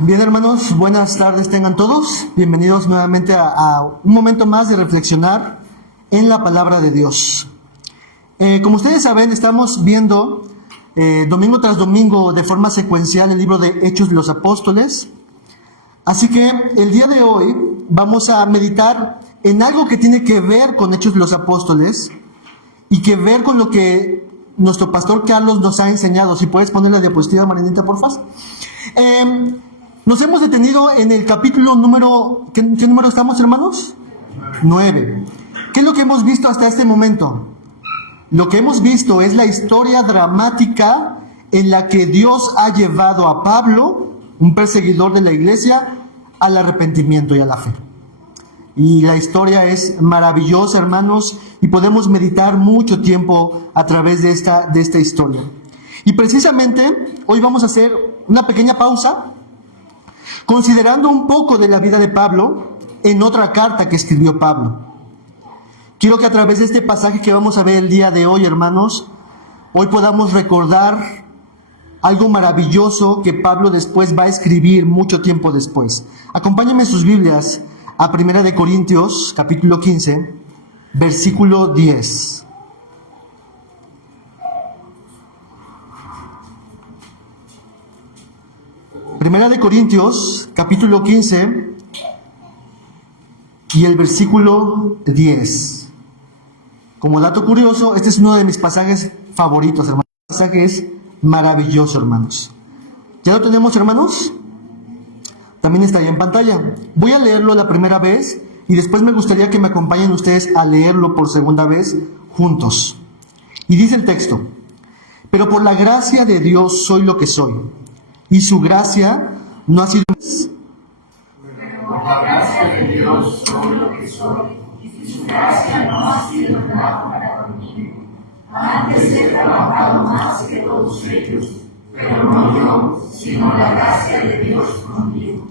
Bien, hermanos, buenas tardes tengan todos. Bienvenidos nuevamente a un momento más de reflexionar en la palabra de Dios. Como ustedes saben, estamos viendo domingo tras domingo de forma secuencial el libro de Hechos de los Apóstoles. Así que el día de hoy vamos a meditar en algo que tiene que ver con Hechos de los Apóstoles y que ver con lo que nuestro pastor Carlos nos ha enseñado. Si puedes poner la diapositiva, Marinita, por favor. Nos hemos detenido en el capítulo número... ¿Qué número estamos, hermanos? 9. ¿Qué es lo que hemos visto hasta este momento? Lo que hemos visto es la historia dramática en la que Dios ha llevado a Pablo, un perseguidor de la iglesia, al arrepentimiento y a la fe. Y la historia es maravillosa, hermanos, y podemos meditar mucho tiempo a través de esta historia. Y precisamente hoy vamos a hacer una pequeña pausa, considerando un poco de la vida de Pablo en otra carta que escribió Pablo. Quiero que a través de este pasaje que vamos a ver el día de hoy, hermanos, hoy podamos recordar algo maravilloso que Pablo después va a escribir mucho tiempo después. Acompáñenme en sus Biblias a 1 Corintios, capítulo 15, versículo 10. Primera de Corintios, capítulo 15, y el versículo 10. Como dato curioso, este es uno de mis pasajes favoritos, hermanos. El pasaje es maravilloso, hermanos. ¿Ya lo tenemos, hermanos? También está ahí en pantalla. Voy a leerlo la primera vez y después me gustaría que me acompañen ustedes a leerlo por segunda vez juntos. Y dice el texto: pero por la gracia de Dios soy lo que soy, y su gracia no ha sido... Pero por la gracia de Dios soy lo que soy, y su gracia no ha sido nada para conmigo. Antes he trabajado más que todos ellos, pero no yo, sino la gracia de Dios conmigo.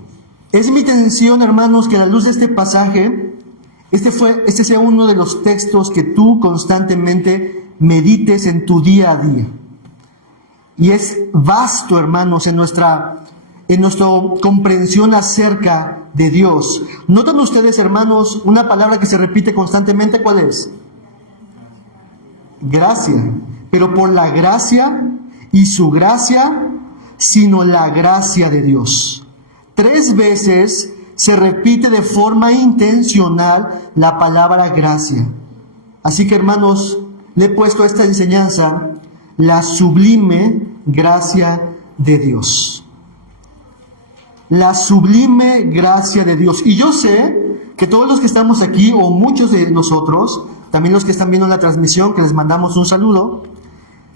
Es mi intención, hermanos, que a la luz de este pasaje, este sea uno de los textos que tú constantemente medites en tu día a día. Y es vasto, hermanos, en nuestra comprensión acerca de Dios. ¿Notan ustedes, hermanos, una palabra que se repite constantemente? ¿Cuál es? Gracia. Pero por la gracia y su gracia, sino la gracia de Dios. 3 veces se repite de forma intencional la palabra gracia. Así que, hermanos, le he puesto a esta enseñanza la sublime gracia de Dios. La sublime gracia de Dios. Y yo sé que todos los que estamos aquí, o muchos de nosotros, también los que están viendo la transmisión, que les mandamos un saludo,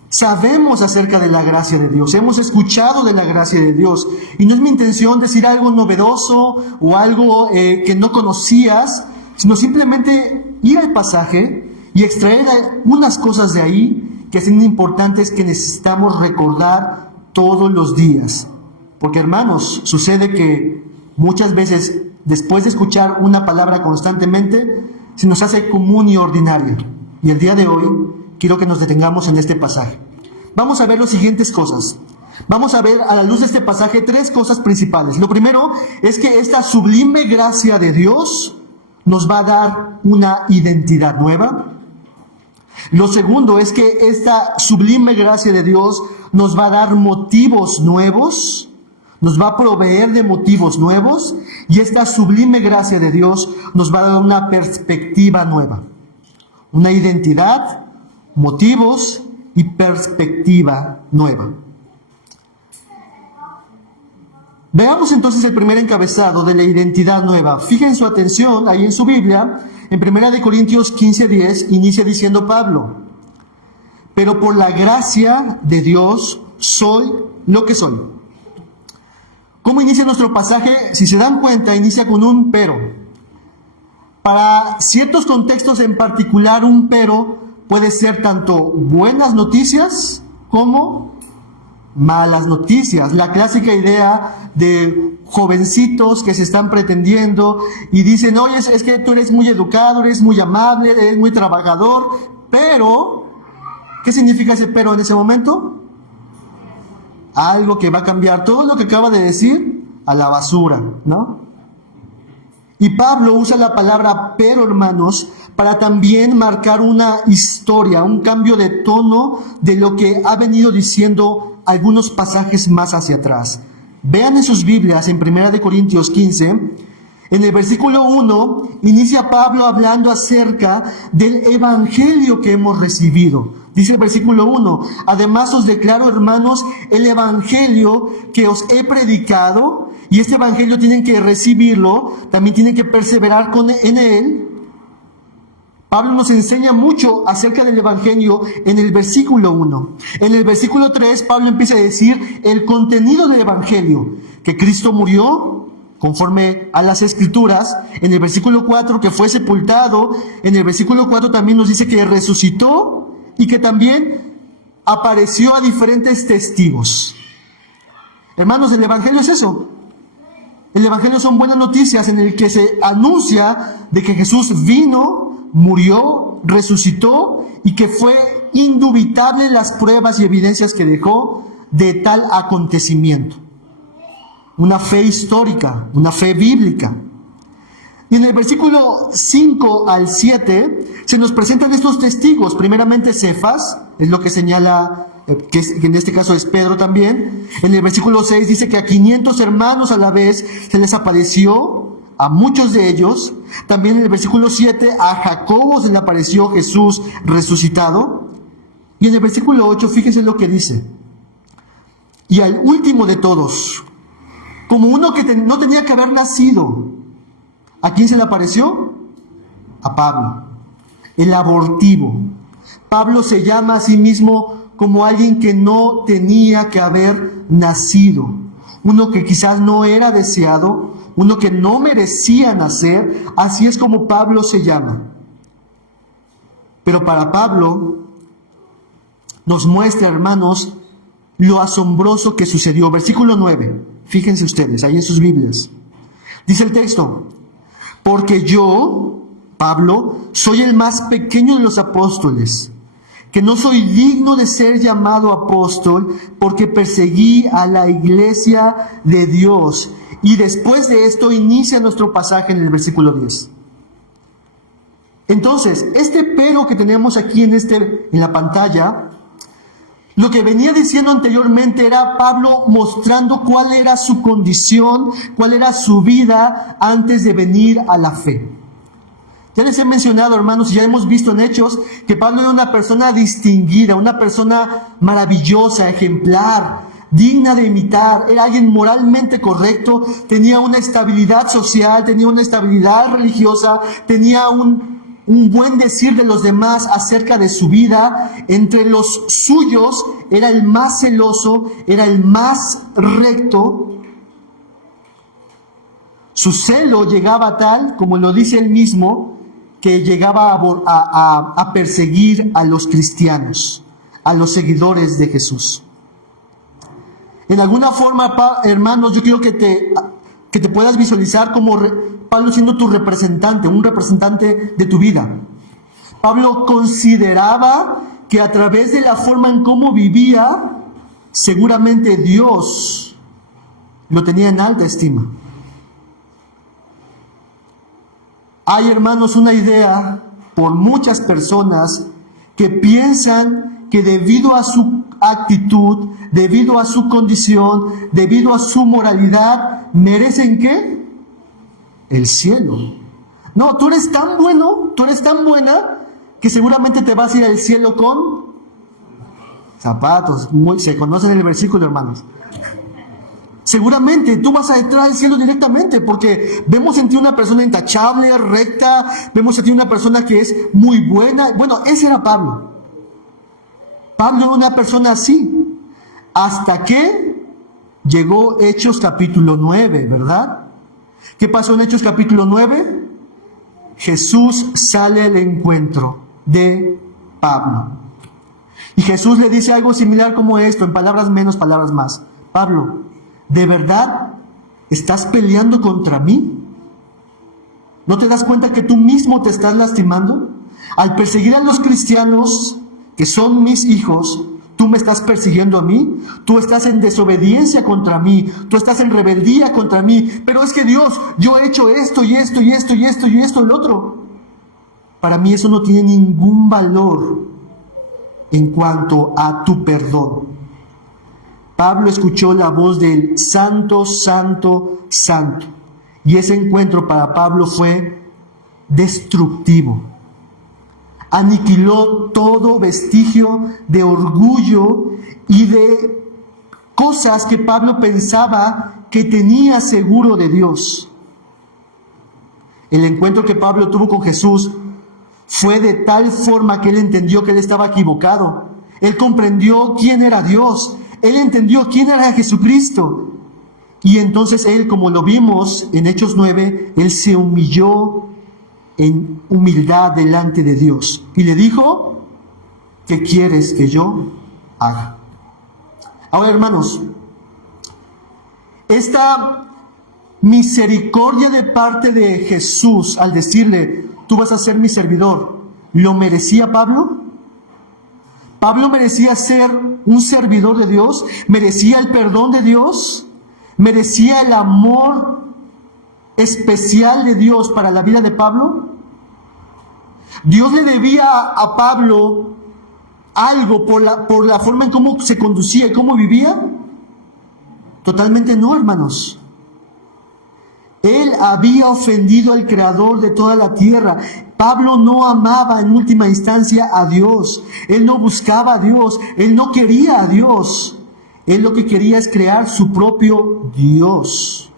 sabemos acerca de la gracia de Dios, hemos escuchado de la gracia de Dios. Y no es mi intención decir algo novedoso o algo que no conocías, sino simplemente ir al pasaje y extraer unas cosas de ahí que son importantes, que necesitamos recordar todos los días. Porque, hermanos, sucede que muchas veces, después de escuchar una palabra constantemente, se nos hace común y ordinaria. Y el día de hoy quiero que nos detengamos en este pasaje. Vamos a ver las siguientes cosas. Vamos a ver a la luz de este pasaje 3 cosas principales. Lo primero es que esta sublime gracia de Dios nos va a dar una identidad nueva. Lo segundo es que esta sublime gracia de Dios nos va a dar motivos nuevos, nos va a proveer de motivos nuevos, y esta sublime gracia de Dios nos va a dar una perspectiva nueva, una identidad, motivos y perspectiva nueva. Veamos entonces el primer encabezado de la identidad nueva. Fijen su atención ahí en su Biblia. En 1 Corintios 15:10 inicia diciendo Pablo: pero por la gracia de Dios soy lo que soy. ¿Cómo inicia nuestro pasaje? Si se dan cuenta, inicia con un pero. Para ciertos contextos en particular, un pero puede ser tanto buenas noticias como malas noticias. La clásica idea de jovencitos que se están pretendiendo y dicen: oye, es que tú eres muy educado, eres muy amable, eres muy trabajador, pero, ¿qué significa ese pero en ese momento? Algo que va a cambiar todo lo que acaba de decir, a la basura, ¿no? Y Pablo usa la palabra pero, hermanos, para también marcar una historia, un cambio de tono de lo que ha venido diciendo algunos pasajes más hacia atrás. Vean en sus Biblias, en 1 Corintios 15, en el versículo 1, inicia Pablo hablando acerca del evangelio que hemos recibido. Dice el versículo 1, además os declaro, hermanos, el evangelio que os he predicado, y este evangelio tienen que recibirlo, también tienen que perseverar en él. Pablo nos enseña mucho acerca del evangelio en el versículo 1. En el versículo 3, Pablo empieza a decir el contenido del evangelio, que Cristo murió conforme a las Escrituras. En el versículo 4, que fue sepultado. En el versículo 4 también nos dice que resucitó y que también apareció a diferentes testigos. Hermanos, el evangelio es eso. El evangelio son buenas noticias en el que se anuncia de que Jesús vino, murió, resucitó y que fue indubitable las pruebas y evidencias que dejó de tal acontecimiento. Una fe histórica, una fe bíblica. Y en el versículo 5 al 7 se nos presentan estos testigos. Primeramente Cefas, es lo que señala, que en este caso es Pedro también. En el versículo 6 dice que a 500 hermanos a la vez se les apareció, a muchos de ellos. También en el versículo 7 a Jacobo se le apareció Jesús resucitado. Y en el versículo 8 fíjense lo que dice. Y al último de todos, como uno que no tenía que haber nacido, ¿a quién se le apareció? A Pablo, el abortivo. Pablo se llama a sí mismo como alguien que no tenía que haber nacido, uno que quizás no era deseado, uno que no merecía nacer. Así es como Pablo se llama. Pero para Pablo nos muestra, hermanos, lo asombroso que sucedió. Versículo 9, fíjense ustedes, ahí en sus Biblias. Dice el texto: porque yo, Pablo, soy el más pequeño de los apóstoles, que no soy digno de ser llamado apóstol, porque perseguí a la iglesia de Dios. Y después de esto inicia nuestro pasaje en el versículo 10. Entonces, este pero que tenemos aquí en la pantalla, lo que venía diciendo anteriormente era Pablo mostrando cuál era su condición, cuál era su vida antes de venir a la fe. Ya les he mencionado, hermanos, y ya hemos visto en Hechos que Pablo era una persona distinguida, una persona maravillosa, ejemplar, digna de imitar. Era alguien moralmente correcto, tenía una estabilidad social, tenía una estabilidad religiosa, tenía un buen decir de los demás acerca de su vida. Entre los suyos era el más celoso, era el más recto. Su celo llegaba a tal, como lo dice él mismo, que llegaba a perseguir a los cristianos, a los seguidores de Jesús. En alguna forma, hermanos, yo quiero que te puedas visualizar como Pablo siendo tu representante, un representante de tu vida. Pablo consideraba que a través de la forma en cómo vivía, seguramente Dios lo tenía en alta estima. Hay, hermanos, una idea por muchas personas que piensan que debido a su actitud, debido a su condición, debido a su moralidad, merecen ¿qué? El cielo. No, tú eres tan bueno, tú eres tan buena, que seguramente te vas a ir al cielo con zapatos. Se conocen el versículo, hermanos. Seguramente tú vas a entrar al cielo directamente, porque vemos en ti una persona intachable, recta, vemos en ti una persona que es muy buena. Bueno, ese era Pablo. Pablo era una persona así, hasta que llegó Hechos capítulo 9, ¿verdad? ¿Qué pasó en Hechos capítulo 9? Jesús sale al encuentro de Pablo. Y Jesús le dice algo similar como esto, en palabras menos, palabras más. Pablo, ¿de verdad estás peleando contra mí? ¿No te das cuenta que tú mismo te estás lastimando? Al perseguir a los cristianos, que son mis hijos, tú me estás persiguiendo a mí, tú estás en desobediencia contra mí, tú estás en rebeldía contra mí, pero es que Dios, yo he hecho esto y esto y esto y esto y esto y el otro. Para mí eso no tiene ningún valor en cuanto a tu perdón. Pablo escuchó la voz del Santo, Santo, Santo. Y ese encuentro para Pablo fue destructivo. Aniquiló todo vestigio de orgullo y de cosas que Pablo pensaba que tenía seguro de Dios. El encuentro que Pablo tuvo con Jesús fue de tal forma que él entendió que él estaba equivocado. Él comprendió quién era Dios. Él entendió quién era Jesucristo. Y entonces él, como lo vimos en Hechos 9, él se humilló en humildad delante de Dios. Y le dijo, ¿qué quieres que yo haga? Ahora, hermanos, esta misericordia de parte de Jesús al decirle, tú vas a ser mi servidor, ¿lo merecía Pablo? ¿Pablo merecía ser un servidor de Dios? ¿Merecía el perdón de Dios? ¿Merecía el amor especial de Dios para la vida de Pablo? ¿Dios le debía a Pablo algo por la forma en cómo se conducía y cómo vivía? Totalmente no, hermanos. Él había ofendido al Creador de toda la tierra. Pablo no amaba en última instancia a Dios. Él no buscaba a Dios. Él no quería a Dios. Él lo que quería es crear su propio Dios.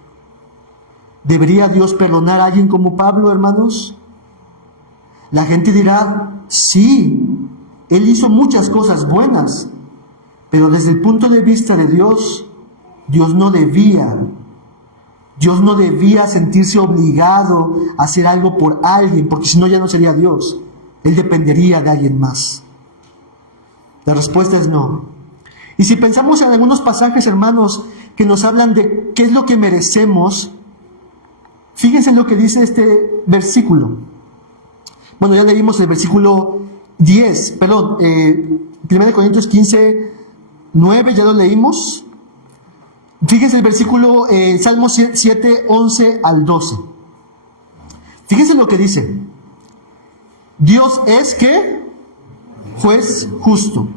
¿Debería Dios perdonar a alguien como Pablo, hermanos? La gente dirá, sí, él hizo muchas cosas buenas, pero desde el punto de vista de Dios, Dios no debía sentirse obligado a hacer algo por alguien, porque si no ya no sería Dios. Él dependería de alguien más. La respuesta es no. Y si pensamos en algunos pasajes, hermanos, que nos hablan de qué es lo que merecemos, fíjense en lo que dice este versículo. Bueno, ya leímos el versículo 10, 1 Corintios 15, 9, ya lo leímos. Fíjense el versículo, Salmo 7, 11 al 12. Fíjense lo que dice. Dios es, ¿qué? Juez justo.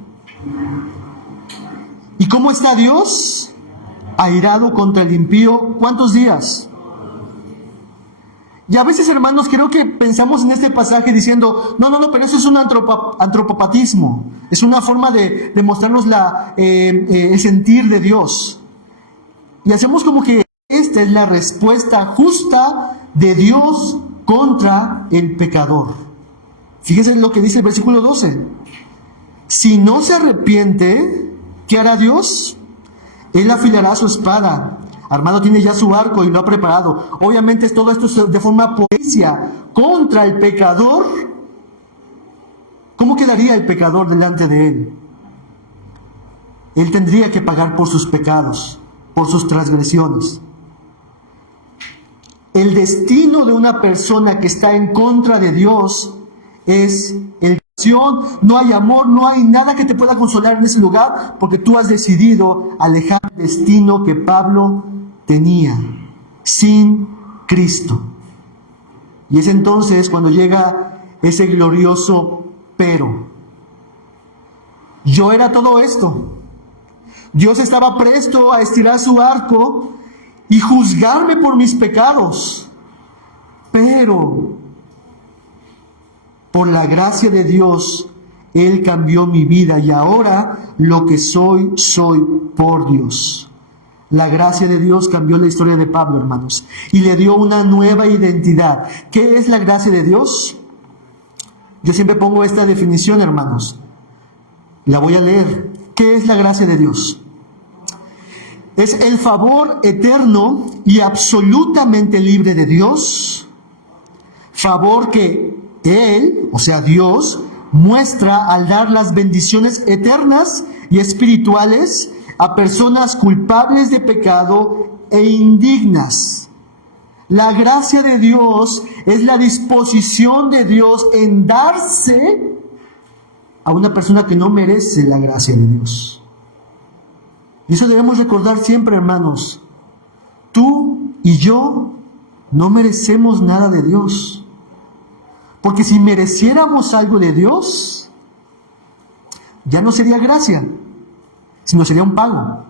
¿Y cómo está Dios? Airado contra el impío. ¿Cuántos días? Y a veces, hermanos, creo que pensamos en este pasaje diciendo, no, pero eso es un antropopatismo. Es una forma de mostrarnos el sentir de Dios. Y hacemos como que esta es la respuesta justa de Dios contra el pecador. Fíjense lo que dice el versículo 12. Si no se arrepiente, ¿qué hará Dios? Él afilará su espada. Armado tiene ya su arco y lo ha preparado. Obviamente todo esto es de forma poesía contra el pecador. ¿Cómo quedaría el pecador delante de él? Él tendría que pagar por sus pecados, por sus transgresiones. El destino de una persona que está en contra de Dios es el no hay amor, no hay nada que te pueda consolar en ese lugar, porque tú has decidido alejar el destino que Pablo tenía sin Cristo. Y es entonces cuando llega ese glorioso pero. Yo era todo esto. Dios estaba presto a estirar su arco y juzgarme por mis pecados, pero por la gracia de Dios, Él cambió mi vida y ahora lo que soy por Dios. La gracia de Dios cambió la historia de Pablo, hermanos, y le dio una nueva identidad. ¿Qué es la gracia de Dios? Yo siempre pongo esta definición, hermanos. La voy a leer. ¿Qué es la gracia de Dios? Es el favor eterno y absolutamente libre de Dios. Favor que Él, o sea Dios, muestra al dar las bendiciones eternas y espirituales a personas culpables de pecado e indignas. La gracia de Dios es la disposición de Dios en darse a una persona que no merece la gracia de Dios. Y eso debemos recordar siempre, hermanos. Tú y yo no merecemos nada de Dios. Porque si mereciéramos algo de Dios, ya no sería gracia, sino sería un pago.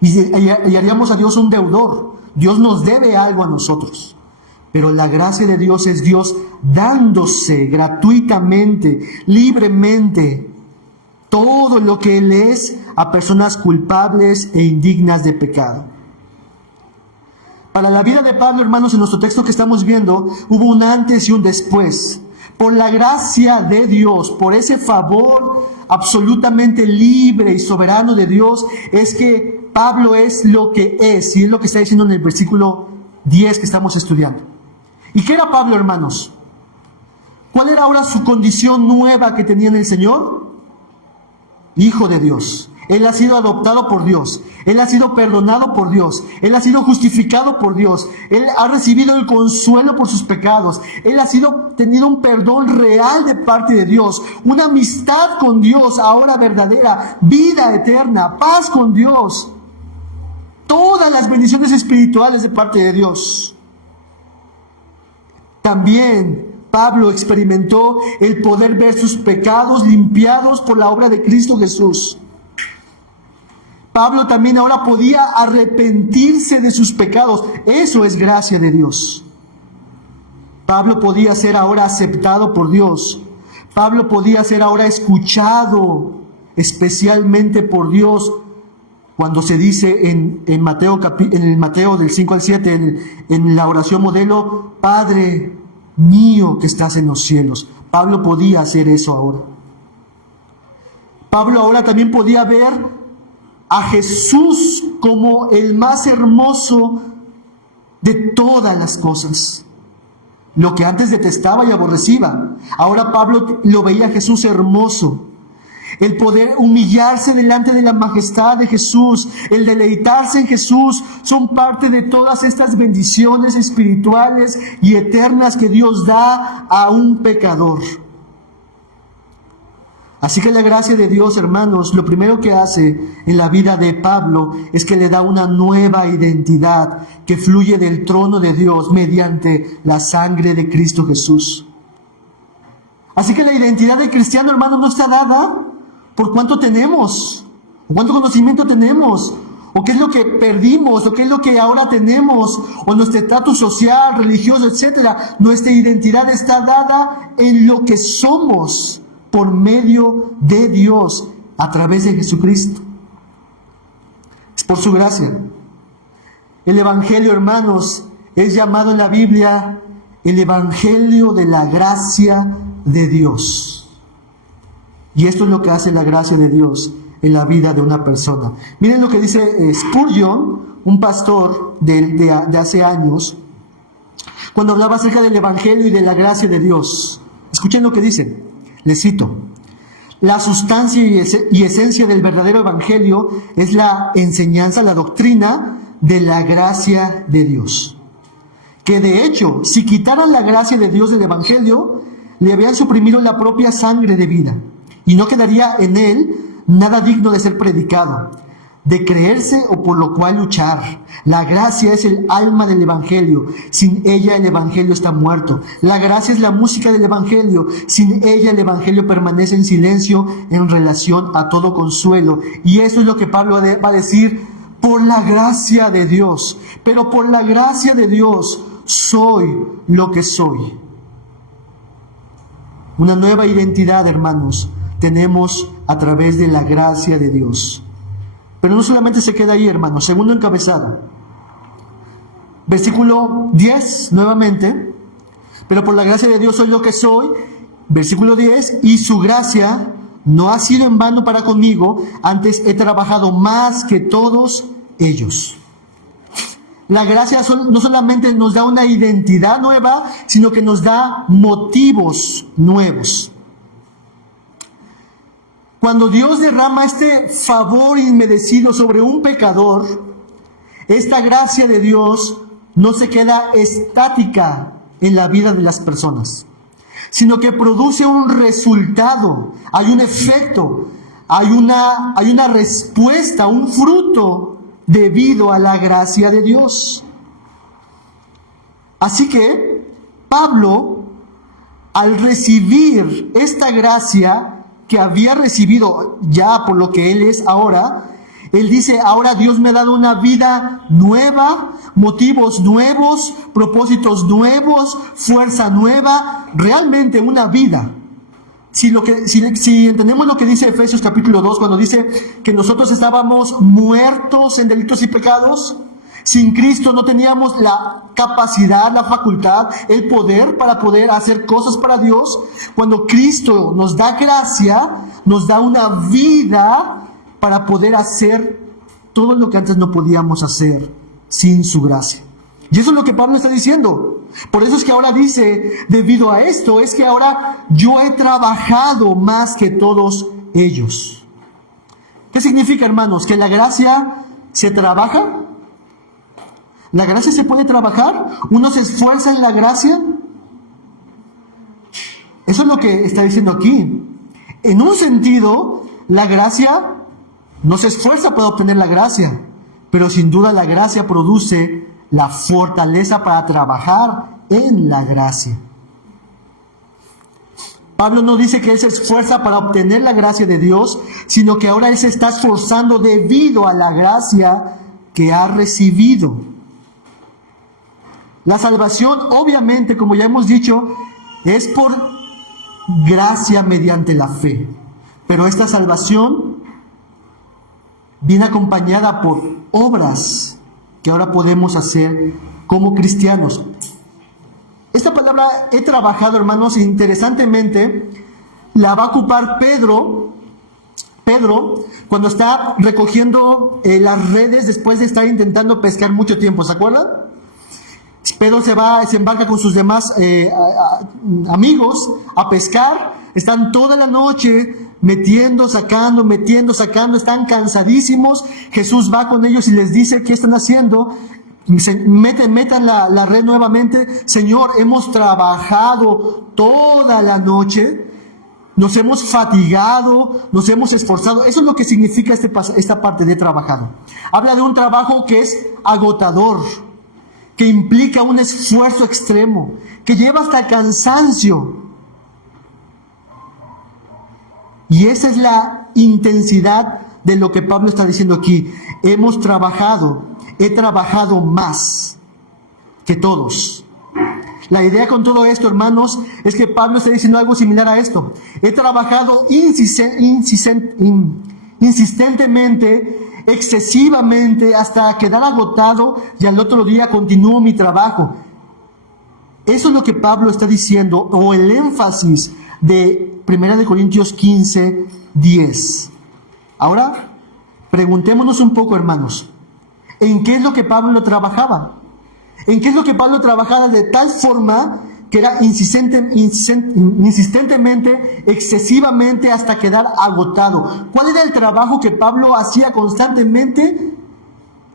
Y haríamos a Dios un deudor. Dios nos debe algo a nosotros. Pero la gracia de Dios es Dios dándose gratuitamente, libremente, todo lo que Él es a personas culpables e indignas de pecado. Para la vida de Pablo, hermanos, en nuestro texto que estamos viendo, hubo un antes y un después. Por la gracia de Dios, por ese favor absolutamente libre y soberano de Dios, es que Pablo es lo que es. Y es lo que está diciendo en el versículo 10 que estamos estudiando. ¿Y qué era Pablo, hermanos? ¿Cuál era ahora su condición nueva que tenía en el Señor? Hijo de Dios. Él ha sido adoptado por Dios. Él ha sido perdonado por Dios. Él ha sido justificado por Dios. Él ha recibido el consuelo por sus pecados. Él ha tenido un perdón real de parte de Dios. Una amistad con Dios ahora verdadera. Vida eterna. Paz con Dios. Todas las bendiciones espirituales de parte de Dios. También Pablo experimentó el poder ver sus pecados limpiados por la obra de Cristo Jesús. Pablo también ahora podía arrepentirse de sus pecados. Eso es gracia de Dios. Pablo podía ser ahora aceptado por Dios. Pablo podía ser ahora escuchado especialmente por Dios. Cuando se dice en el Mateo del 5 al 7, en la oración modelo, Padre mío que estás en los cielos. Pablo podía hacer eso ahora. Pablo ahora también podía ver a Jesús como el más hermoso de todas las cosas. Lo que antes detestaba y aborrecía, ahora Pablo lo veía a Jesús hermoso. El poder humillarse delante de la majestad de Jesús, el deleitarse en Jesús, son parte de todas estas bendiciones espirituales y eternas que Dios da a un pecador. Así que la gracia de Dios, hermanos, lo primero que hace en la vida de Pablo es que le da una nueva identidad que fluye del trono de Dios mediante la sangre de Cristo Jesús. Así que la identidad del cristiano, hermano, no está dada por cuánto tenemos, o cuánto conocimiento tenemos, o qué es lo que perdimos, o qué es lo que ahora tenemos, o nuestro estatus social, religioso, etc. Nuestra identidad está dada en lo que somos por medio de Dios a través de Jesucristo. Es por su gracia. El Evangelio, hermanos, es llamado en la Biblia el Evangelio de la gracia de Dios. Y esto es lo que hace la gracia de Dios en la vida de una persona. Miren lo que dice Spurgeon, un pastor de hace años, cuando hablaba acerca del Evangelio y de la gracia de Dios. Escuchen lo que dice, les cito: la sustancia y esencia del verdadero Evangelio es la enseñanza, la doctrina de la gracia de Dios. Que de hecho, si quitaran la gracia de Dios del Evangelio, le habían suprimido la propia sangre de vida. Y no quedaría en él nada digno de ser predicado, de creerse o por lo cual luchar. La gracia es el alma del Evangelio. Sin ella el Evangelio está muerto. La gracia es la música del Evangelio. Sin ella el Evangelio permanece en silencio en relación a todo consuelo. Y eso es lo que Pablo va a decir: por la gracia de Dios. Pero por la gracia de Dios soy lo que soy. Una nueva identidad, hermanos, tenemos a través de la gracia de Dios. Pero no solamente se queda ahí, hermanos. Segundo encabezado. Versículo 10, nuevamente. Pero por la gracia de Dios soy lo que soy. Versículo 10. Y su gracia no ha sido en vano para conmigo. Antes he trabajado más que todos ellos. La gracia no solamente nos da una identidad nueva, sino que nos da motivos nuevos. Cuando Dios derrama este favor inmerecido sobre un pecador, esta gracia de Dios no se queda estática en la vida de las personas, sino que produce un resultado, hay un efecto, hay una respuesta, un fruto debido a la gracia de Dios. Así que Pablo, al recibir esta gracia que había recibido ya por lo que él es ahora, él dice, ahora Dios me ha dado una vida nueva, motivos nuevos, propósitos nuevos, fuerza nueva, realmente una vida. Si entendemos lo que dice Efesios capítulo 2, cuando dice que nosotros estábamos muertos en delitos y pecados, sin Cristo no teníamos la capacidad, la facultad, el poder para poder hacer cosas para Dios. Cuando Cristo nos da gracia, nos da una vida para poder hacer todo lo que antes no podíamos hacer sin su gracia. Y eso es lo que Pablo está diciendo. Por eso es que ahora dice, debido a esto, es que ahora yo he trabajado más que todos ellos. ¿Qué significa, hermanos? ¿Que la gracia se trabaja? ¿La gracia se puede trabajar? ¿Uno se esfuerza en la gracia? Eso es lo que está diciendo aquí. En un sentido, la gracia no se esfuerza para obtener la gracia, pero sin duda la gracia produce la fortaleza para trabajar en la gracia. Pablo no dice que él se esfuerza para obtener la gracia de Dios, sino que ahora él se está esforzando debido a la gracia que ha recibido. La salvación, obviamente, como ya hemos dicho, es por gracia mediante la fe. Pero esta salvación viene acompañada por obras que ahora podemos hacer como cristianos. Esta palabra he trabajado, hermanos, interesantemente, la va a ocupar Pedro, cuando está recogiendo las redes después de estar intentando pescar mucho tiempo, ¿se acuerdan? Pedro se embarca con sus demás amigos a pescar, están toda la noche metiendo, sacando, están cansadísimos. Jesús va con ellos y les dice, ¿qué están haciendo? Metan la red nuevamente. Señor, hemos trabajado toda la noche, nos hemos fatigado, nos hemos esforzado. Eso es lo que significa esta parte de trabajado. Habla de un trabajo que es agotador, que implica un esfuerzo extremo, que lleva hasta el cansancio. Y esa es la intensidad de lo que Pablo está diciendo aquí. He trabajado más que todos. La idea con todo esto, hermanos, es que Pablo está diciendo algo similar a esto. He trabajado insistentemente, excesivamente, hasta quedar agotado, y al otro día continúo mi trabajo. Eso es lo que Pablo está diciendo, o el énfasis de 1 Corintios 15, 10. Ahora, preguntémonos un poco, hermanos, ¿en qué es lo que Pablo trabajaba? ¿En qué es lo que Pablo trabajaba de tal forma que era insistentemente, excesivamente, hasta quedar agotado? ¿Cuál era el trabajo que Pablo hacía constantemente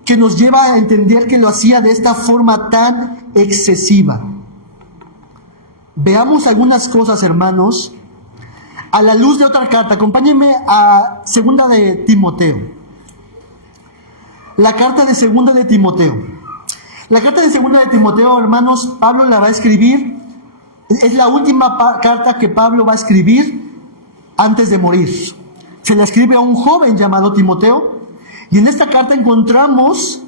que nos lleva a entender que lo hacía de esta forma tan excesiva? Veamos algunas cosas, hermanos, a la luz de otra carta. Acompáñenme a 2 de Timoteo. La carta de 2 de Timoteo. La carta de 2 de Timoteo, hermanos, Pablo la va a escribir. Es la última carta que Pablo va a escribir antes de morir. Se la escribe a un joven llamado Timoteo. Y en esta carta encontramos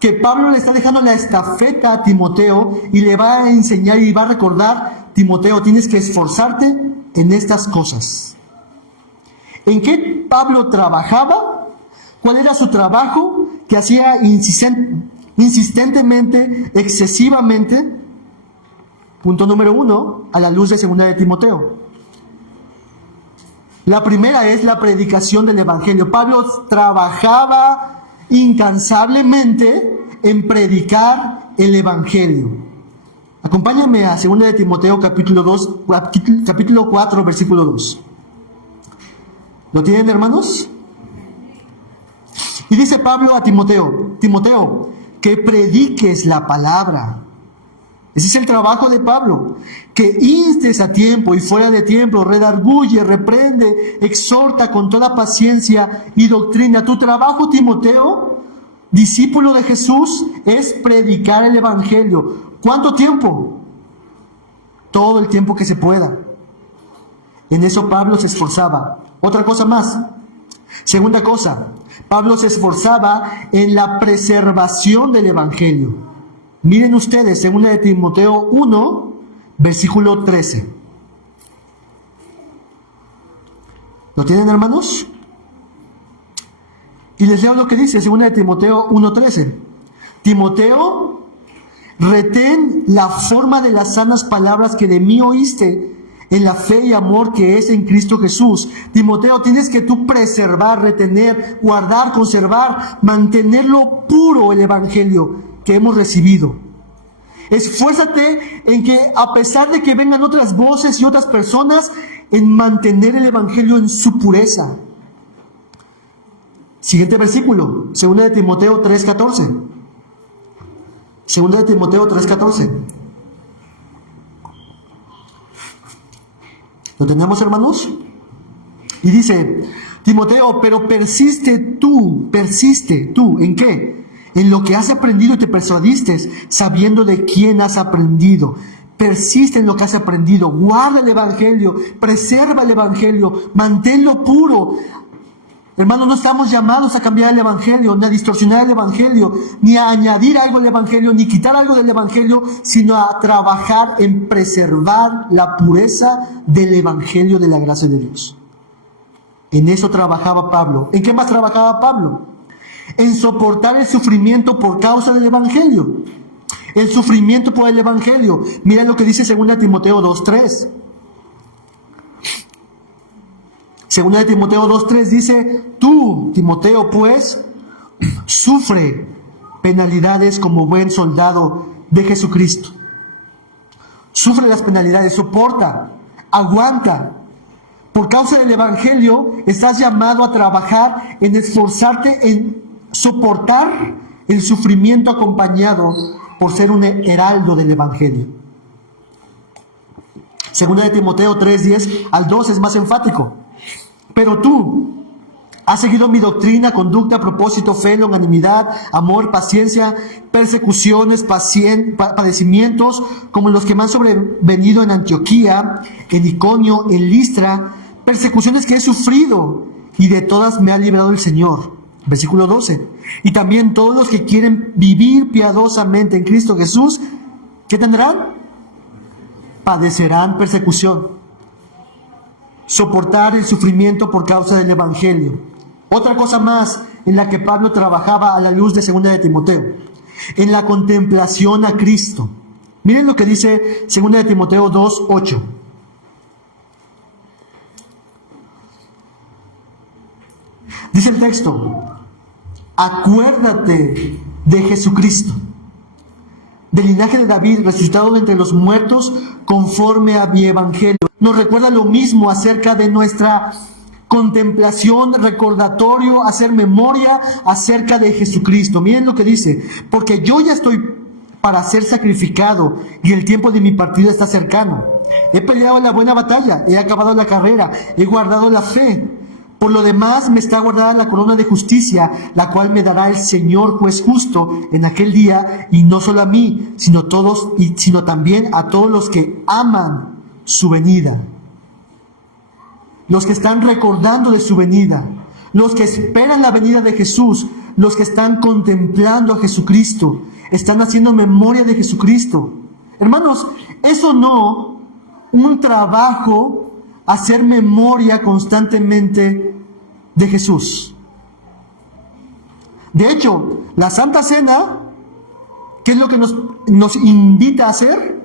que Pablo le está dejando la estafeta a Timoteo y le va a enseñar y va a recordar: Timoteo, tienes que esforzarte en estas cosas. ¿En qué Pablo trabajaba? ¿Cuál era su trabajo que hacía insistentemente, excesivamente? Punto número 1, a la luz de 2 de Timoteo. La primera es la predicación del Evangelio. Pablo trabajaba incansablemente en predicar el Evangelio. Acompáñame a 2 de Timoteo capítulo 4, versículo 2. ¿Lo tienen, hermanos? Y dice Pablo a Timoteo, Timoteo, que prediques la palabra, Ese es el trabajo de Pablo, que instes a tiempo y fuera de tiempo, redarguye, reprende, exhorta con toda paciencia y doctrina. Tu trabajo, Timoteo, discípulo de Jesús, es predicar el Evangelio. ¿Cuánto tiempo? Todo el tiempo que se pueda. En eso Pablo se esforzaba. Otra cosa más. Segunda cosa, Pablo se esforzaba en la preservación del Evangelio. Miren ustedes, 2 de Timoteo 1, versículo 13. ¿Lo tienen, hermanos? Y les leo lo que dice 2 de Timoteo 1:13. Timoteo, retén la forma de las sanas palabras que de mí oíste en la fe y amor que es en Cristo Jesús. Timoteo, tienes que tú preservar, retener, guardar, conservar, mantenerlo puro el Evangelio que hemos recibido. Esfuérzate en que, a pesar de que vengan otras voces y otras personas, en mantener el Evangelio en su pureza. Siguiente versículo, 2 de Timoteo 3:14. 2 de Timoteo 3:14. ¿Lo tenemos, hermanos? Y dice, Timoteo, pero persiste tú, ¿en qué? En lo que has aprendido y te persuadiste, sabiendo de quién has aprendido. Persiste en lo que has aprendido, guarda el Evangelio, preserva el Evangelio, manténlo puro. Hermanos, no estamos llamados a cambiar el Evangelio, ni a distorsionar el Evangelio, ni a añadir algo al Evangelio, ni quitar algo del Evangelio, sino a trabajar en preservar la pureza del Evangelio de la gracia de Dios. En eso trabajaba Pablo. ¿En qué más trabajaba Pablo? En soportar el sufrimiento por causa del Evangelio. El sufrimiento por el Evangelio. Mira lo que dice 2 de Timoteo 2:3. 2 de Timoteo 2:3 dice, tú, Timoteo, pues, sufre penalidades como buen soldado de Jesucristo. Sufre las penalidades, soporta, aguanta. Por causa del Evangelio, estás llamado a trabajar en esforzarte en soportar el sufrimiento acompañado por ser un heraldo del Evangelio. 2 de Timoteo 3:10 al 12 es más enfático. Pero tú has seguido mi doctrina, conducta, propósito, fe, longanimidad, amor, paciencia, persecuciones, padecimientos, como los que me han sobrevenido en Antioquía, en Iconio, en Listra, persecuciones que he sufrido, y de todas me ha librado el Señor. Versículo 12. Y también todos los que quieren vivir piadosamente en Cristo Jesús, ¿qué tendrán? Padecerán persecución. Soportar el sufrimiento por causa del Evangelio. Otra cosa más en la que Pablo trabajaba a la luz de 2 de Timoteo, en la contemplación a Cristo. Miren lo que dice 2 de Timoteo 2:8. Dice el texto, acuérdate de Jesucristo, del linaje de David, resucitado de entre los muertos, conforme a mi Evangelio. Nos recuerda lo mismo acerca de nuestra contemplación, recordatorio, hacer memoria acerca de Jesucristo. Miren lo que dice, porque yo ya estoy para ser sacrificado y el tiempo de mi partida está cercano. He peleado la buena batalla, he acabado la carrera, he guardado la fe. Por lo demás me está guardada la corona de justicia, la cual me dará el Señor juez justo en aquel día, y no solo a mí, sino también a todos los que aman su venida. Los que están recordando de su venida, los que esperan la venida de Jesús, los que están contemplando a Jesucristo, están haciendo memoria de Jesucristo. Hermanos, eso no un trabajo, hacer memoria constantemente de Jesús. De hecho, la Santa Cena, ¿qué es lo que nos invita a hacer?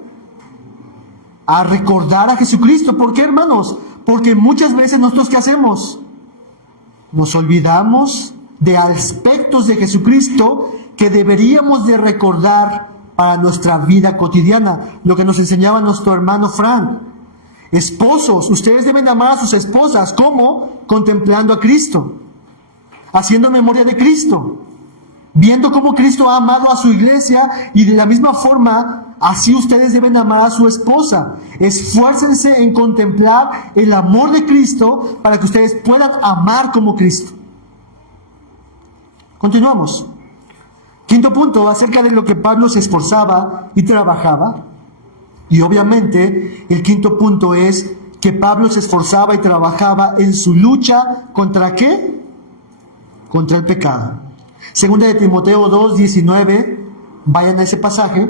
A recordar a Jesucristo. ¿Por qué, hermanos? Porque muchas veces nosotros, ¿qué hacemos? Nos olvidamos de aspectos de Jesucristo que deberíamos de recordar para nuestra vida cotidiana. Lo que nos enseñaba nuestro hermano Frank. Esposos, ustedes deben amar a sus esposas. ¿Cómo? Contemplando a Cristo, haciendo memoria de Cristo, viendo cómo Cristo ha amado a su iglesia, y de la misma forma así ustedes deben amar a su esposa. Esfuércense en contemplar el amor de Cristo para que ustedes puedan amar como Cristo. Continuamos. Quinto punto, acerca de lo que Pablo se esforzaba y trabajaba. Y obviamente el quinto punto es que Pablo se esforzaba y trabajaba en su lucha ¿contra qué? Contra el pecado. Segunda de Timoteo 2:19, vayan a ese pasaje.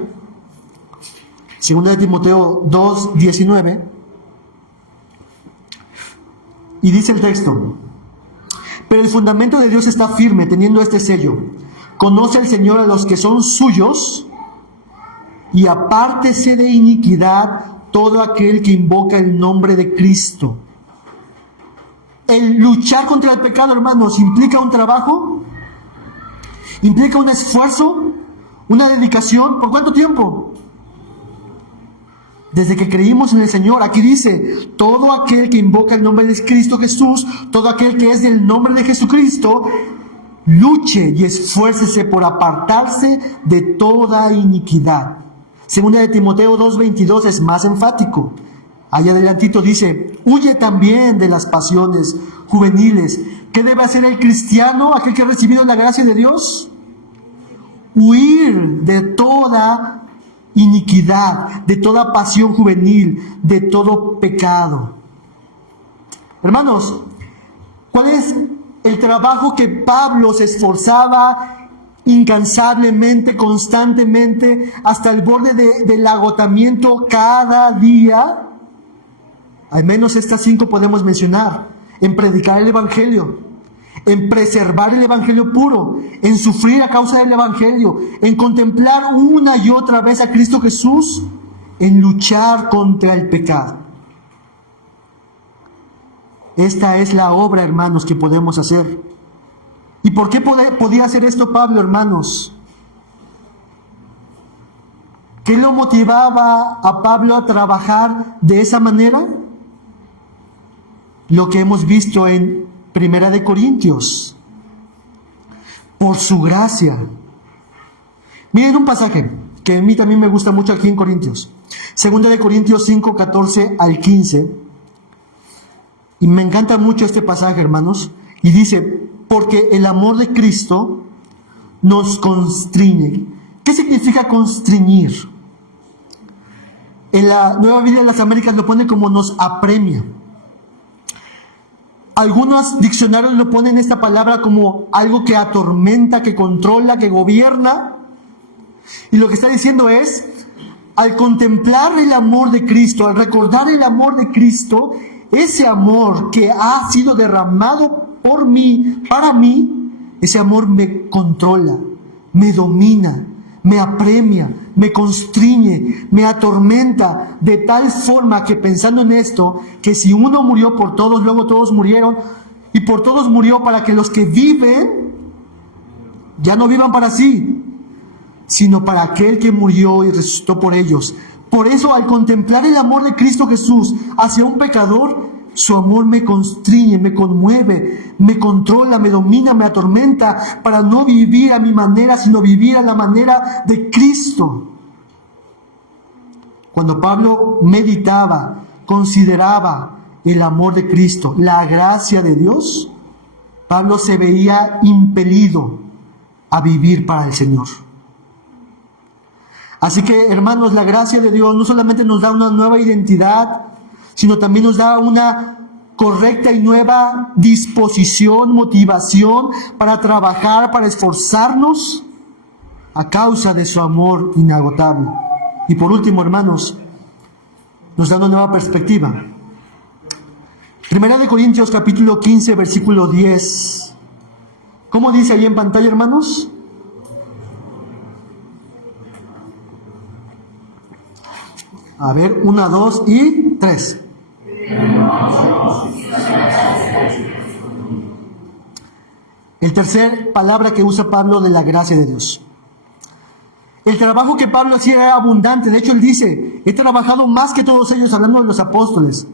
Segunda de Timoteo 2:19. Y dice el texto: pero el fundamento de Dios está firme, teniendo este sello: conoce el Señor a los que son suyos, y apártese de iniquidad todo aquel que invoca el nombre de Cristo. El luchar contra el pecado, hermanos, implica un trabajo, implica un esfuerzo, una dedicación. ¿Por cuánto tiempo? Desde que creímos en el Señor. Aquí dice: todo aquel que invoca el nombre de Cristo Jesús, todo aquel que es del nombre de Jesucristo, luche y esfuércese por apartarse de toda iniquidad. Segunda de Timoteo 2:22 es más enfático. Allá adelantito dice: huye también de las pasiones juveniles. ¿Qué debe hacer el cristiano, aquel que ha recibido la gracia de Dios? Huir de toda iniquidad, de toda pasión juvenil, de todo pecado. Hermanos, ¿cuál es el trabajo que Pablo se esforzaba incansablemente, constantemente, hasta el borde del agotamiento cada día? Al menos estas 5 podemos mencionar: en predicar el Evangelio, en preservar el Evangelio puro, en sufrir a causa del Evangelio, en contemplar una y otra vez a Cristo Jesús, en luchar contra el pecado. Esta es la obra, hermanos, que podemos hacer. ¿Y por qué podía hacer esto Pablo, hermanos? ¿Qué lo motivaba a Pablo a trabajar de esa manera? Lo que hemos visto en Primera de Corintios: por su gracia. Miren un pasaje que a mí también me gusta mucho aquí en Corintios. Segunda de Corintios 5, 14 al 15. Y me encanta mucho este pasaje, hermanos. Y dice: porque el amor de Cristo nos constriñe. ¿Qué significa constriñir? En la Nueva Biblia de las Américas lo pone como nos apremia. Algunos diccionarios lo ponen esta palabra como algo que atormenta, que controla, que gobierna. Y lo que está diciendo es: al contemplar el amor de Cristo, al recordar el amor de Cristo, ese amor que ha sido derramado por mí, para mí, ese amor me controla, me domina, me apremia, me constriñe, me atormenta, de tal forma que, pensando en esto, que si uno murió por todos, luego todos murieron, y por todos murió para que los que viven ya no vivan para sí, sino para aquel que murió y resucitó por ellos. Por eso, al contemplar el amor de Cristo Jesús hacia un pecador, su amor me constriñe, me conmueve, me controla, me domina, me atormenta, para no vivir a mi manera, sino vivir a la manera de Cristo. Cuando Pablo meditaba, consideraba el amor de Cristo, la gracia de Dios, Pablo se veía impelido a vivir para el Señor. Así que, hermanos, la gracia de Dios no solamente nos da una nueva identidad, sino también nos da una correcta y nueva disposición, motivación para trabajar, para esforzarnos a causa de su amor inagotable. Y por último, hermanos, nos da una nueva perspectiva. Primera de Corintios capítulo 15, versículo 10. ¿Cómo dice ahí en pantalla, hermanos? A ver, 1, 2 y 3. El tercer palabra que usa Pablo de la gracia de Dios. El trabajo que Pablo hacía era abundante. De hecho, él dice: he trabajado más que todos ellos, hablando de los apóstoles.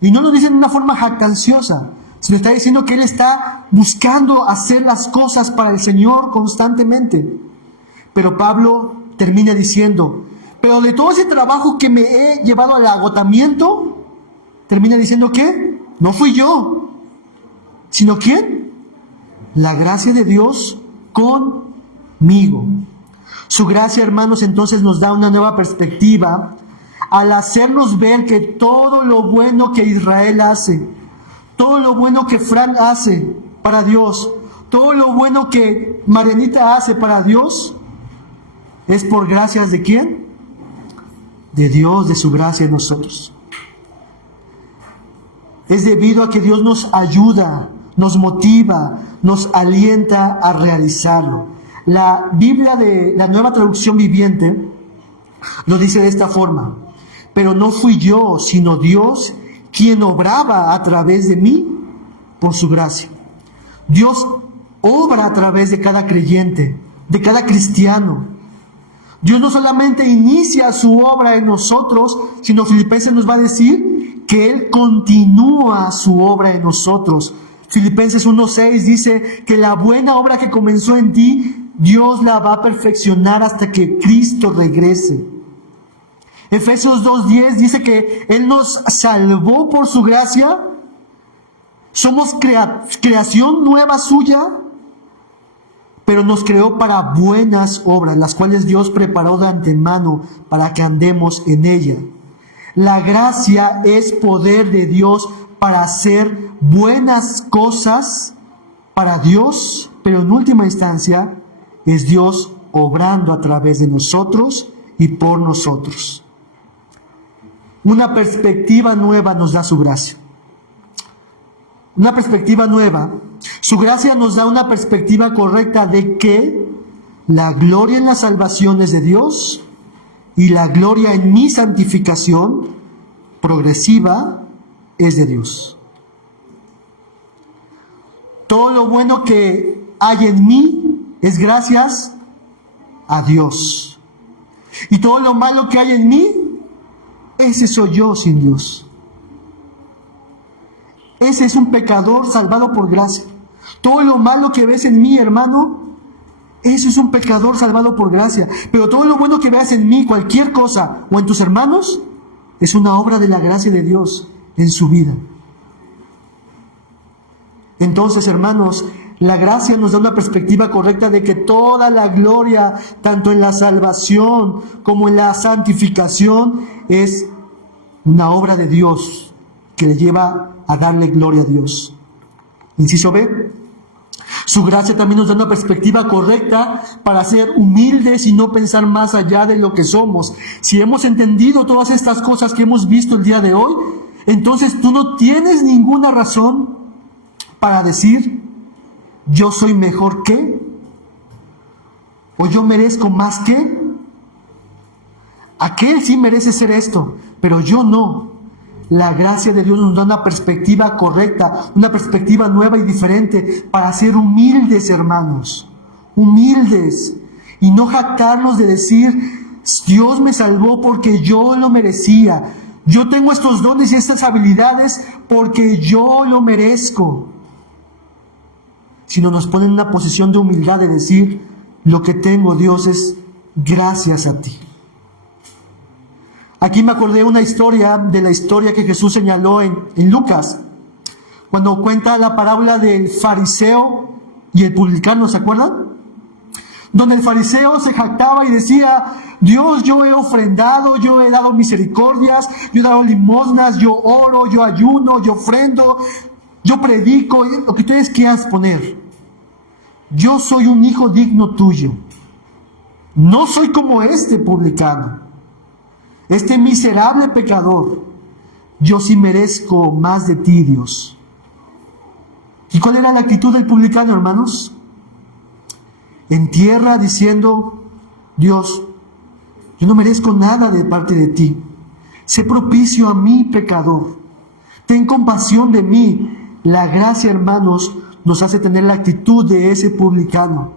Y no lo dice en una forma jactanciosa, sino está diciendo que él está buscando hacer las cosas para el Señor constantemente. Pero Pablo termina diciendo: Pero de todo ese trabajo que me he llevado al agotamiento, termina diciendo que no fui yo, sino ¿quién? La gracia de Dios conmigo. Su gracia, hermanos, entonces nos da una nueva perspectiva al hacernos ver que todo lo bueno que Israel hace, todo lo bueno que Fran hace para Dios, todo lo bueno que Marianita hace para Dios, es por gracias de ¿quién? De Dios, de su gracia en nosotros. Es debido a que Dios nos ayuda, nos motiva, nos alienta a realizarlo. La Biblia de la Nueva Traducción Viviente lo dice de esta forma: pero no fui yo, sino Dios quien obraba a través de mí por su gracia. Dios obra a través de cada creyente, de cada cristiano. Dios no solamente inicia su obra en nosotros, sino Filipenses nos va a decir que Él continúa su obra en nosotros. Filipenses 1:6 dice que la buena obra que comenzó en ti, Dios la va a perfeccionar hasta que Cristo regrese. Efesios 2:10 dice que Él nos salvó por su gracia. Somos creación nueva suya, pero nos creó para buenas obras, las cuales Dios preparó de antemano para que andemos en ella. La gracia es poder de Dios para hacer buenas cosas para Dios, pero en última instancia es Dios obrando a través de nosotros y por nosotros. Una perspectiva nueva nos da su gracia. Una perspectiva nueva. Su gracia nos da una perspectiva correcta de que la gloria en la salvación es de Dios y la gloria en mi santificación progresiva es de Dios. Todo lo bueno que hay en mí es gracias a Dios. Y todo lo malo que hay en mí, ese soy yo sin Dios. Ese es un pecador salvado por gracia. Todo lo malo que ves en mí, hermano, ese es un pecador salvado por gracia. Pero todo lo bueno que veas en mí, cualquier cosa, o en tus hermanos, es una obra de la gracia de Dios en su vida. Entonces, hermanos, la gracia nos da una perspectiva correcta de que toda la gloria, tanto en la salvación como en la santificación, es una obra de Dios que le lleva a darle gloria a Dios. Inciso B. Su gracia también nos da una perspectiva correcta para ser humildes y no pensar más allá de lo que somos. Si hemos entendido todas estas cosas que hemos visto el día de hoy, entonces tú no tienes ninguna razón para decir yo soy mejor que, o yo merezco más que. Aquel sí merece ser esto, pero yo no. La gracia de Dios nos da una perspectiva correcta, una perspectiva nueva y diferente para ser humildes, hermanos. Humildes. Y no jactarnos de decir, Dios me salvó porque yo lo merecía. Yo tengo estos dones y estas habilidades porque yo lo merezco. Sino nos pone en una posición de humildad de decir, lo que tengo, Dios, es gracias a ti. Aquí me acordé de la historia que Jesús señaló en Lucas, cuando cuenta la parábola del fariseo y el publicano, ¿se acuerdan? Donde el fariseo se jactaba y decía, Dios, yo he ofrendado, yo he dado misericordias, yo he dado limosnas, yo oro, yo ayuno, yo ofrendo, yo predico, lo que ustedes quieran poner. Yo soy un hijo digno tuyo. No soy como este publicano. Este miserable pecador, yo sí merezco más de ti, Dios. ¿Y cuál era la actitud del publicano, hermanos? En tierra diciendo, Dios, yo no merezco nada de parte de ti. Sé propicio a mi pecador. Ten compasión de mí. La gracia, hermanos, nos hace tener la actitud de ese publicano.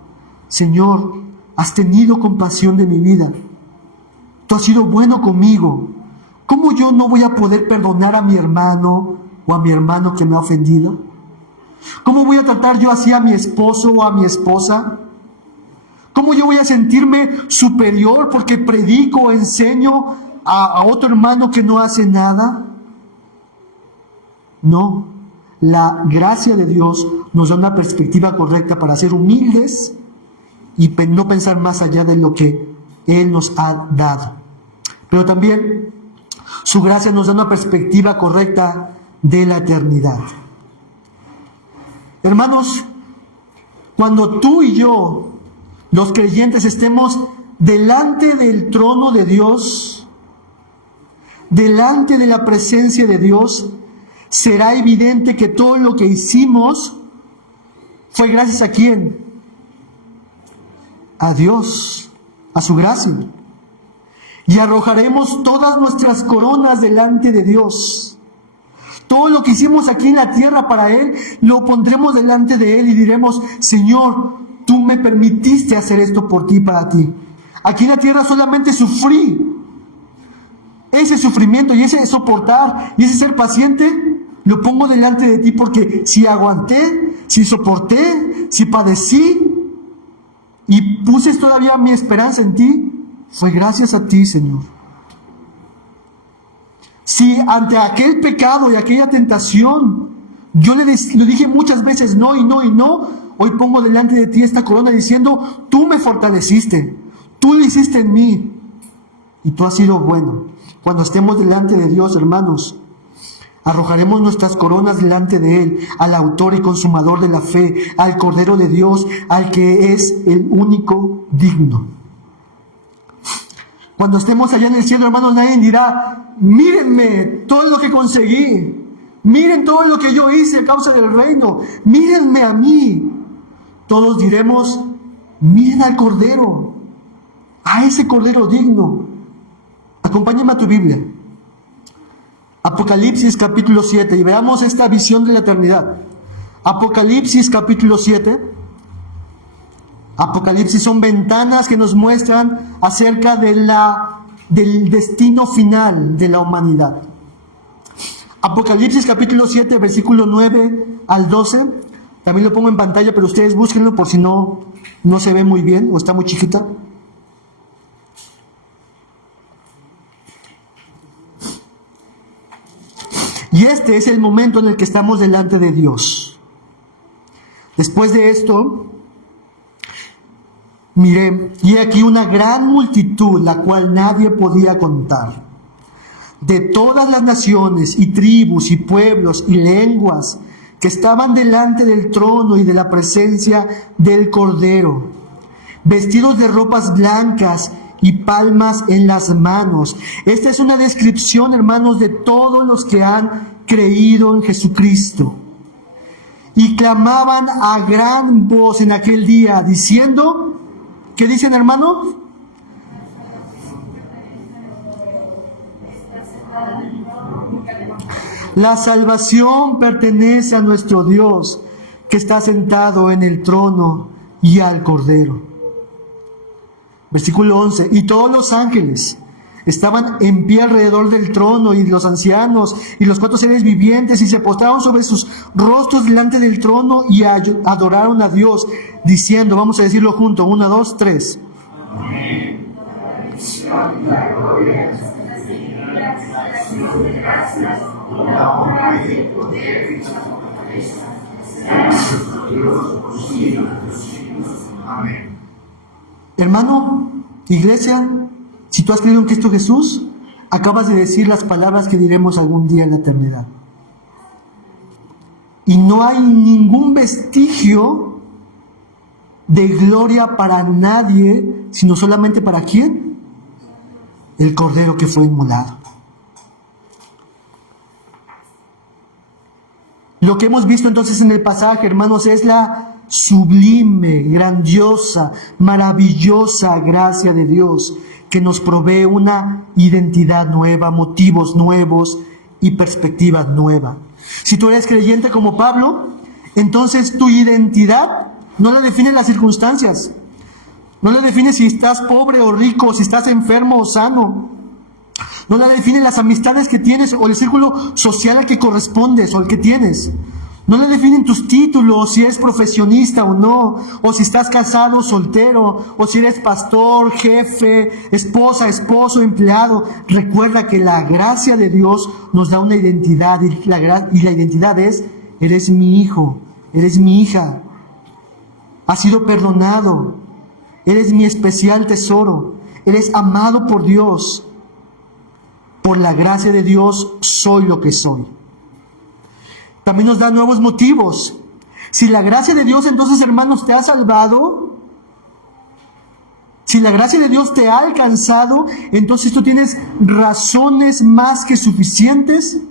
Señor, has tenido compasión de mi vida. Tú has sido bueno conmigo. ¿Cómo yo no voy a poder perdonar a mi hermano o a mi hermano que me ha ofendido? ¿Cómo voy a tratar yo así a mi esposo o a mi esposa? ¿Cómo yo voy a sentirme superior porque predico o enseño a otro hermano que no hace nada? No, la gracia de Dios nos da una perspectiva correcta para ser humildes y no pensar más allá de lo que Él nos ha dado. Pero también su gracia nos da una perspectiva correcta de la eternidad. Hermanos, cuando tú y yo, los creyentes, estemos delante del trono de Dios, delante de la presencia de Dios, será evidente que todo lo que hicimos fue gracias a ¿quién? A Dios, a su gracia. Y arrojaremos todas nuestras coronas delante de Dios. Todo lo que hicimos aquí en la tierra para Él, lo pondremos delante de Él y diremos: Señor, tú me permitiste hacer esto por ti y para ti. Aquí en la tierra solamente sufrí. Ese sufrimiento y ese soportar y ese ser paciente, lo pongo delante de ti, porque si aguanté, si soporté, si padecí y puse todavía mi esperanza en ti, fue gracias a ti, Señor. Si ante aquel pecado y aquella tentación yo le dije muchas veces no y no y no, hoy pongo delante de ti esta corona diciendo: tú me fortaleciste, tú lo hiciste en mí y tú has sido bueno. Cuando estemos delante de Dios, hermanos, arrojaremos nuestras coronas delante de Él, al autor y consumador de la fe, al Cordero de Dios, al que es el único digno. Cuando estemos allá en el cielo, hermanos, nadie dirá: mírenme todo lo que conseguí, miren todo lo que yo hice a causa del reino, mírenme a mí. Todos diremos: miren al Cordero, a ese Cordero digno. Acompáñame a tu Biblia, Apocalipsis capítulo 7, y veamos esta visión de la eternidad. Apocalipsis capítulo 7. Apocalipsis son ventanas que nos muestran acerca del destino final de la humanidad. Apocalipsis capítulo 7, versículo 9 al 12. También lo pongo en pantalla, pero ustedes búsquenlo por si no se ve muy bien o está muy chiquita. Y este es el momento en el que estamos delante de Dios. Después de esto, miré, y aquí una gran multitud, la cual nadie podía contar, de todas las naciones y tribus y pueblos y lenguas, que estaban delante del trono y de la presencia del Cordero, vestidos de ropas blancas y palmas en las manos. Esta es una descripción, hermanos, de todos los que han creído en Jesucristo. Y clamaban a gran voz en aquel día, diciendo, ¿qué dicen, hermanos? La salvación pertenece a nuestro Dios, que está sentado en el trono, y al Cordero. Versículo 11, y todos los ángeles estaban en pie alrededor del trono, y los ancianos y los 4 seres vivientes, y se postraron sobre sus rostros delante del trono y adoraron a Dios, diciendo, vamos a decirlo juntos, 1, 2, 3. Amén. La gloria, gracias, la honra y el poder y la fortaleza sean nuestro Dios por siglos de los siglos. Amén. Hermano, iglesia, si tú has creído en Cristo Jesús, acabas de decir las palabras que diremos algún día en la eternidad. Y no hay ningún vestigio de gloria para nadie, sino solamente para ¿quién? El Cordero que fue inmolado. Lo que hemos visto entonces en el pasaje, hermanos, es la sublime, grandiosa, maravillosa gracia de Dios, que nos provee una identidad nueva, motivos nuevos y perspectivas nuevas. Si tú eres creyente como Pablo, entonces tu identidad no la definen las circunstancias, no la define si estás pobre o rico, si estás enfermo o sano, no la definen las amistades que tienes o el círculo social al que correspondes o el que tienes. No le definen tus títulos, si eres profesionista o no, o si estás casado o soltero, o si eres pastor, jefe, esposa, esposo, empleado. Recuerda que la gracia de Dios nos da una identidad, y la identidad es: eres mi hijo, eres mi hija, has sido perdonado, eres mi especial tesoro, eres amado por Dios. Por la gracia de Dios soy lo que soy. También nos da nuevos motivos. Si la gracia de Dios, entonces, hermanos, te ha salvado, si la gracia de Dios te ha alcanzado, entonces tú tienes razones más que suficientes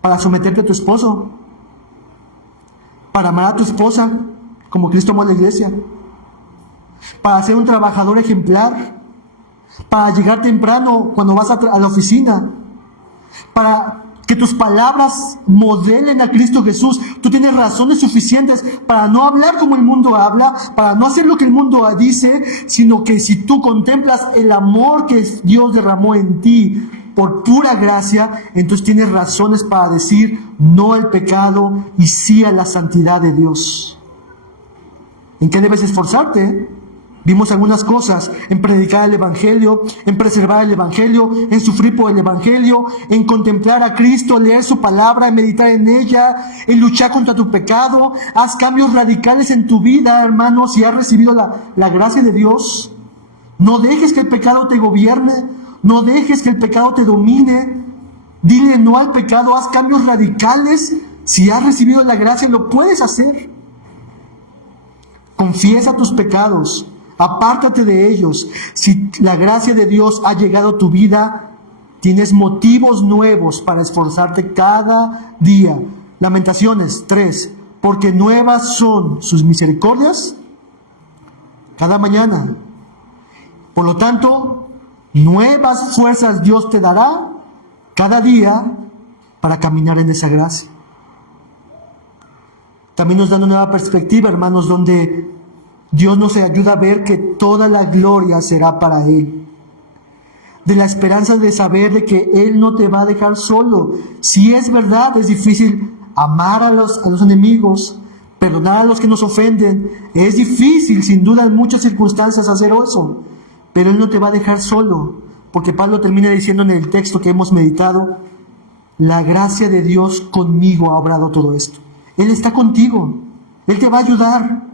para someterte a tu esposo, para amar a tu esposa, como Cristo amó a la iglesia, para ser un trabajador ejemplar, para llegar temprano cuando vas a la oficina, para que tus palabras modelen a Cristo Jesús. Tú tienes razones suficientes para no hablar como el mundo habla, para no hacer lo que el mundo dice, sino que si tú contemplas el amor que Dios derramó en ti por pura gracia, entonces tienes razones para decir no al pecado y sí a la santidad de Dios. ¿En qué debes esforzarte? Vimos algunas cosas: en predicar el Evangelio, en preservar el Evangelio, en sufrir por el Evangelio, en contemplar a Cristo, leer su palabra, en meditar en ella, en luchar contra tu pecado. Haz cambios radicales en tu vida, hermano, si has recibido la gracia de Dios. No dejes que el pecado te gobierne, no dejes que el pecado te domine. Dile no al pecado, haz cambios radicales. Si has recibido la gracia, lo puedes hacer. Confiesa tus pecados. Apártate de ellos. Si la gracia de Dios ha llegado a tu vida, tienes motivos nuevos para esforzarte cada día. Lamentaciones 3. Porque nuevas son sus misericordias cada mañana. Por lo tanto, nuevas fuerzas Dios te dará cada día para caminar en esa gracia. También nos da una nueva perspectiva, hermanos, donde Dios nos ayuda a ver que toda la gloria será para Él. De la esperanza de saber de que Él no te va a dejar solo. Si es verdad, es difícil amar a los enemigos, perdonar a los que nos ofenden. Es difícil, sin duda, en muchas circunstancias hacer eso. Pero Él no te va a dejar solo. Porque Pablo termina diciendo en el texto que hemos meditado: la gracia de Dios conmigo ha obrado todo esto. Él está contigo. Él te va a ayudar.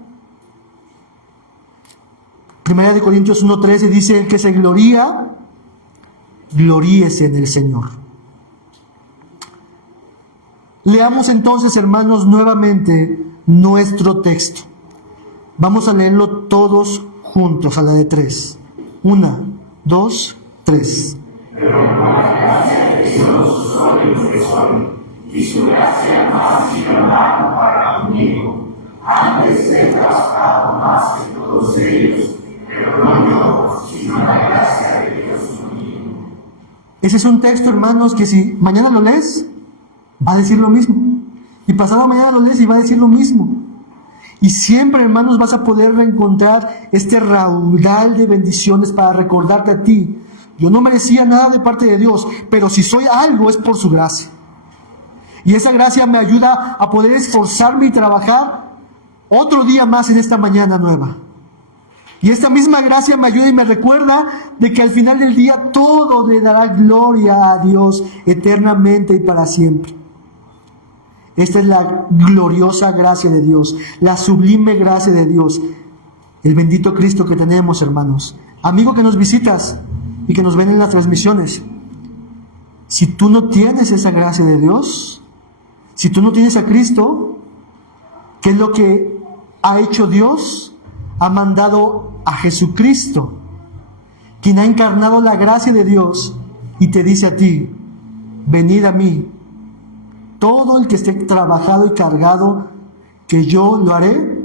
Primera de Corintios 1:13 dice: el que se gloría, gloríese en el Señor. Leamos entonces, hermanos, nuevamente nuestro texto. Vamos a leerlo todos juntos a la de 3. 1, 2, 3. Pero por la gracia de Dios soy lo que soy, y su gracia no ha sido nada para conmigo. Antes he trabajado más que todos ellos, pero no yo, sino la gracia de Dios conmigo. Ese es un texto, hermanos, que si mañana lo lees, va a decir lo mismo. Y pasado mañana lo lees y va a decir lo mismo. Y siempre, hermanos, vas a poder reencontrar este raudal de bendiciones para recordarte a ti: yo no merecía nada de parte de Dios, pero si soy algo es por su gracia. Y esa gracia me ayuda a poder esforzarme y trabajar otro día más en esta mañana nueva. Y esta misma gracia me ayuda y me recuerda de que al final del día todo le dará gloria a Dios eternamente y para siempre. Esta es la gloriosa gracia de Dios, la sublime gracia de Dios, el bendito Cristo que tenemos, hermanos. Amigo que nos visitas y que nos ven en las transmisiones, si tú no tienes esa gracia de Dios, si tú no tienes a Cristo, ¿qué es lo que ha hecho Dios? Ha mandado a Jesucristo, quien ha encarnado la gracia de Dios, y te dice a ti: venid a mí, todo el que esté trabajado y cargado, que yo lo haré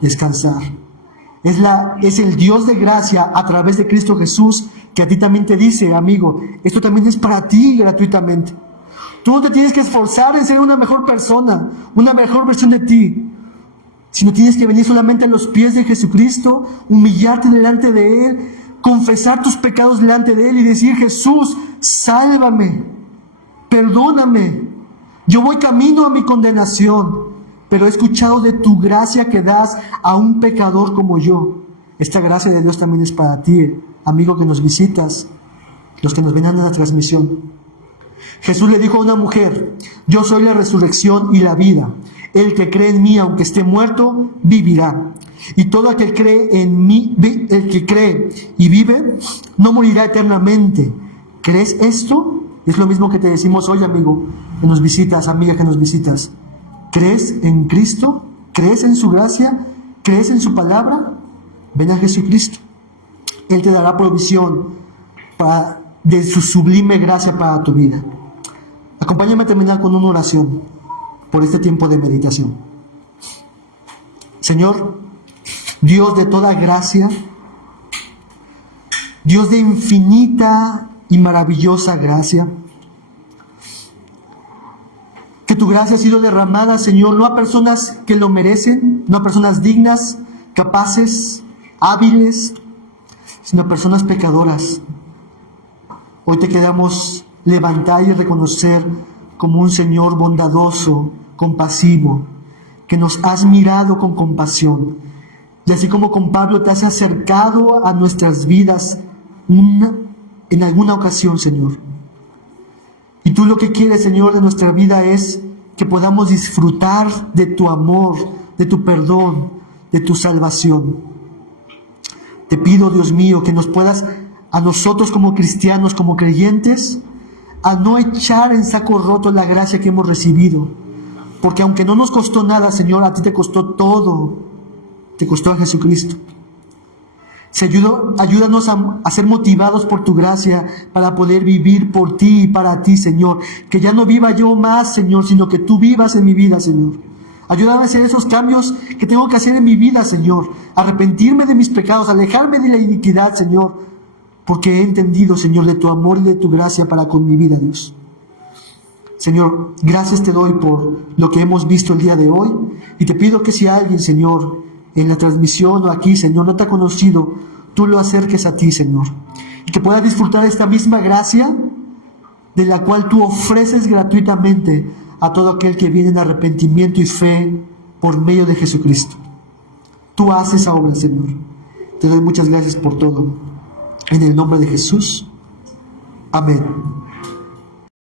descansar. Es el Dios de gracia a través de Cristo Jesús, que a ti también te dice: amigo, esto también es para ti gratuitamente. Tú no te tienes que esforzar en ser una mejor persona, una mejor versión de ti, sino tienes que venir solamente a los pies de Jesucristo, humillarte delante de Él, confesar tus pecados delante de Él y decir: Jesús, sálvame, perdóname, Yo voy camino a mi condenación, pero he escuchado de tu gracia que das a un pecador como yo. Esta gracia de Dios también es para ti, amigo que nos visitas, los que nos ven en la transmisión. Jesús le dijo a una mujer: yo soy la resurrección y la vida. El que cree en mí, aunque esté muerto, vivirá. Y todo aquel que cree en mí, el que cree y vive, no morirá eternamente. ¿Crees esto? Es lo mismo que te decimos hoy, amigo, que nos visitas, amiga que nos visitas. ¿Crees en Cristo? ¿Crees en su gracia? ¿Crees en su palabra? Ven a Jesucristo. Él te dará provisión de su sublime gracia para tu vida. Acompáñame a terminar con una oración por este tiempo de meditación. Señor, Dios de toda gracia, Dios de infinita y maravillosa gracia, que tu gracia ha sido derramada, Señor, no a personas que lo merecen, no a personas dignas, capaces, hábiles, sino a personas pecadoras. Hoy te queremos levantar y reconocer como un Señor bondadoso, compasivo, que nos has mirado con compasión. Y así como con Pablo te has acercado a nuestras vidas en alguna ocasión, Señor. Y tú lo que quieres, Señor, de nuestra vida es que podamos disfrutar de tu amor, de tu perdón, de tu salvación. Te pido, Dios mío, que nos puedas, a nosotros como cristianos, como creyentes, a no echar en saco roto la gracia que hemos recibido. Porque aunque no nos costó nada, Señor, a ti te costó todo. Te costó a Jesucristo. Ayúdanos a ser motivados por tu gracia para poder vivir por ti y para ti, Señor. Que ya no viva yo más, Señor, sino que tú vivas en mi vida, Señor. Ayúdame a hacer esos cambios que tengo que hacer en mi vida, Señor. Arrepentirme de mis pecados, alejarme de la iniquidad, Señor. Porque he entendido, Señor, de tu amor y de tu gracia para con mi vida, Dios. Señor, gracias te doy por lo que hemos visto el día de hoy. Y te pido que si alguien, Señor, en la transmisión o aquí, Señor, no te ha conocido, tú lo acerques a ti, Señor. Y que pueda disfrutar esta misma gracia de la cual tú ofreces gratuitamente a todo aquel que viene en arrepentimiento y fe por medio de Jesucristo. Tú haces esa obra, Señor. Te doy muchas gracias por todo. En el nombre de Jesús. Amén.